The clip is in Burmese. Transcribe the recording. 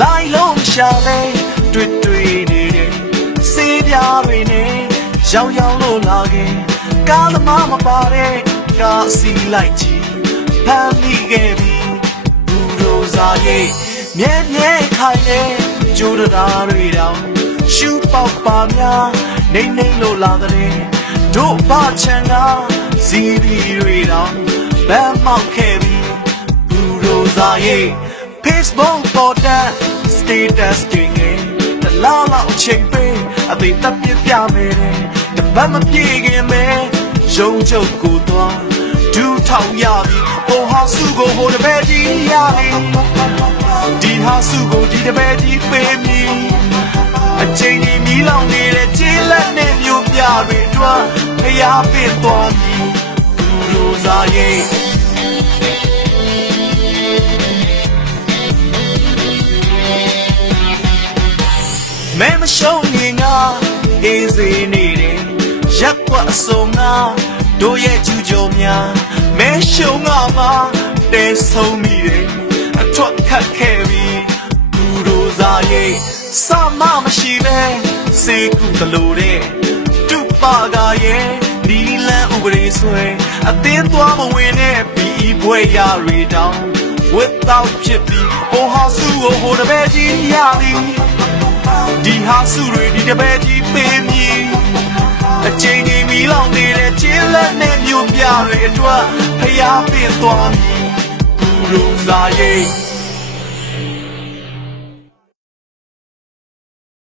လိုက်လုံးရှာလဲတွေ့တွေ့နေတယ်စေးပြားတွေနဲ့ရောက်ရောက်လို့လာခင်ကားသမားမပါတဲ့ကားစီလိုက်ကြည့်ဖမ်းမိခဲ့ပြီဘူရိုဇာရဲ့မြဲမြဲခိုင်တဲ့ကြိုးတရားတွေတောင်ရှူပေါက်ပါများနေနေလို့လာတဲ့တို့ဘာချန်ကစီးပြီးတွေတောင်ဗမ်းမောက်ခဲ့ပြီဘူရိုဇာရဲ့ Facebook ပေါ်တဲ့ status တွေနဲ့တလားလောက်ချိန်ပေးအသေးတပ်ပြပြမယ်တပတ်မပြေခင်မဲရုံချုပ်ကိုသွားဒူးထောင်ရပြီဟိုဟာစုကိုဟိုတပည့်ကြီးရပြီဒီဟာစုကိုဒီတပည့်ကြီးပေးမည်အချိန်ကြီးမီးလောင်နေတဲ့ခြေလက်နဲ့မျိုးပြတွေတွားဖျားပင်သွားပြီဘူရိုဇာရဲ့မဲမရှုံးရင်ငါအေးစေနေတယ်ရက်ကွက်အစုံငါတို့ရဲ့ကျူးကျော်များမဲရှုံးငါပါတဲဆုံးမိတယ်အထွတ်ခတ်ခဲ့ပြီဘူရိုဇာရဲ့စာမမရှိပဲစေကူတလို့တဲ့တူပါကရဲ့နီလန်းဥပဒေဆွဲအသင်းသွားမဝင်တဲ့ပြီးဘွဲရရီတောင်းwithout ဖြစ်ပြီးဟိုဟာစုကိုဟိုတပည့်ကြီးရပြီဒီဟာစုတွေဒီတပည့်ကြီးပေးမည်အချိန်ကြီးမီလောင်နေတဲ့ခြေလက်နဲ့မျိုးပြတွေအတွက်ဖျားပင်သွားမည်ဘူရိုဇာရဲ့